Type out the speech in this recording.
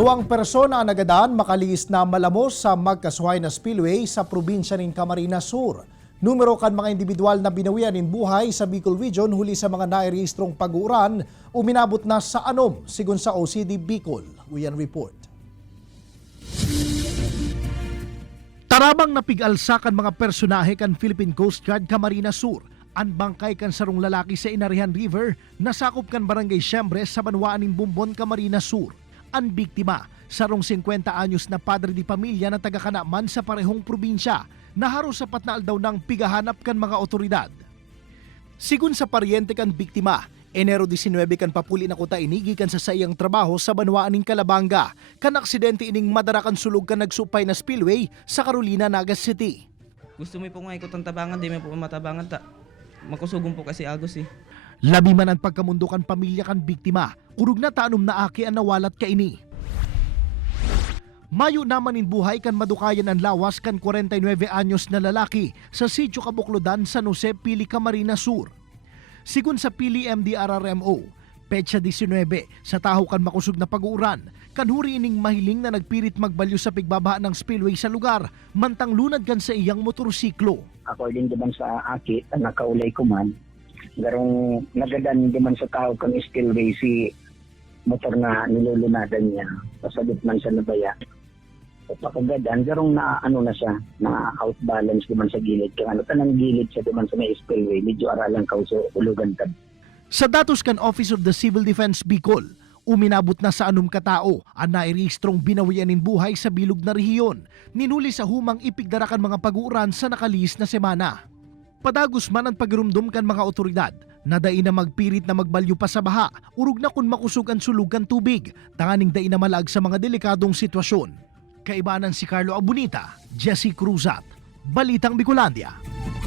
Duwang persona ang nagadaan makaliis na malamos sa magkasuhay na spillway sa probinsya ng Camarines Sur. Numero kan mga individual na binawian in buhay sa Bicol Region huli sa mga nairehistrong pag-uuran uminabot na sa 6 sigon sa OCD Bicol. Uyan report. Tarabang napigalsa kan mga personahe kan Philippine Coast Guard Camarines Sur. Ang bangkay kan sarong lalaki sa Inarihan River nasakop kan Barangay Siembre sa Banwaan ng Bumbon, Camarines Sur. Ang biktima, sarong 50 anyos na padre di pamilya na taga-Kanaman sa parehong probinsya, naharo sapat na aldaw ng pigahanap kan mga otoridad. Sigun sa paryente kan biktima, Enero 19 kan papuli na kuta inigi kan sa sayang trabaho sa Banwaan ng Calabanga, kan aksidente ining madarakan sulog kan nagsupay na spillway sa Carolina, Nagas City. Gusto mo po nga ikot ang tabangan, di mo po matabangan ta. Makusugong po kasi agos eh. Labi man ang pagkamundo kan pamilya kan biktima, urog na tanom na aki ang nawalat kaini. Mayo naman in buhay kan madukayan ang lawas kan 49 anyos na lalaki sa Sitio Kabuklodan, San Jose, Pili, Camarines Sur. Sigun sa Pili MDRRMO, petsa 19 sa taho kan makusog na pag-uuran, kanhuri ining mahiling na nagpirit magbalyo sa pigbabaha ng spillway sa lugar, mantang lunad kan sa iyang motorsiklo. According naman sa aki, nakaulay ko man, garong nagadan naman sa tao kang spillway si motor na nilulunadan niya. Pasabit man sa nabaya. Pagkagadan, garong na siya, na outbalance naman sa gilid. Kaya tanang gilid siya naman sa may spillway, medyo aralang kauso ulugan tad. Sa datos kan Office of the Civil Defense Bicol, uminabot na sa 6 katao ang nairehistrong binawian in buhay sa bilog na rehiyon, ninuli sa humang ipigdarakan mga pag-uuran sa nakaliis na semana. Padagos man ang pagirumdum kan mga otoridad, nadain na magpirit na magbalyo pa sa baha, urog na kun makusog ang sulugan tubig, tanganing dain na malag sa mga delikadong sitwasyon. Kaibanan si Carlo Abunita, Jesse Cruzat, Balitang Bicolandia.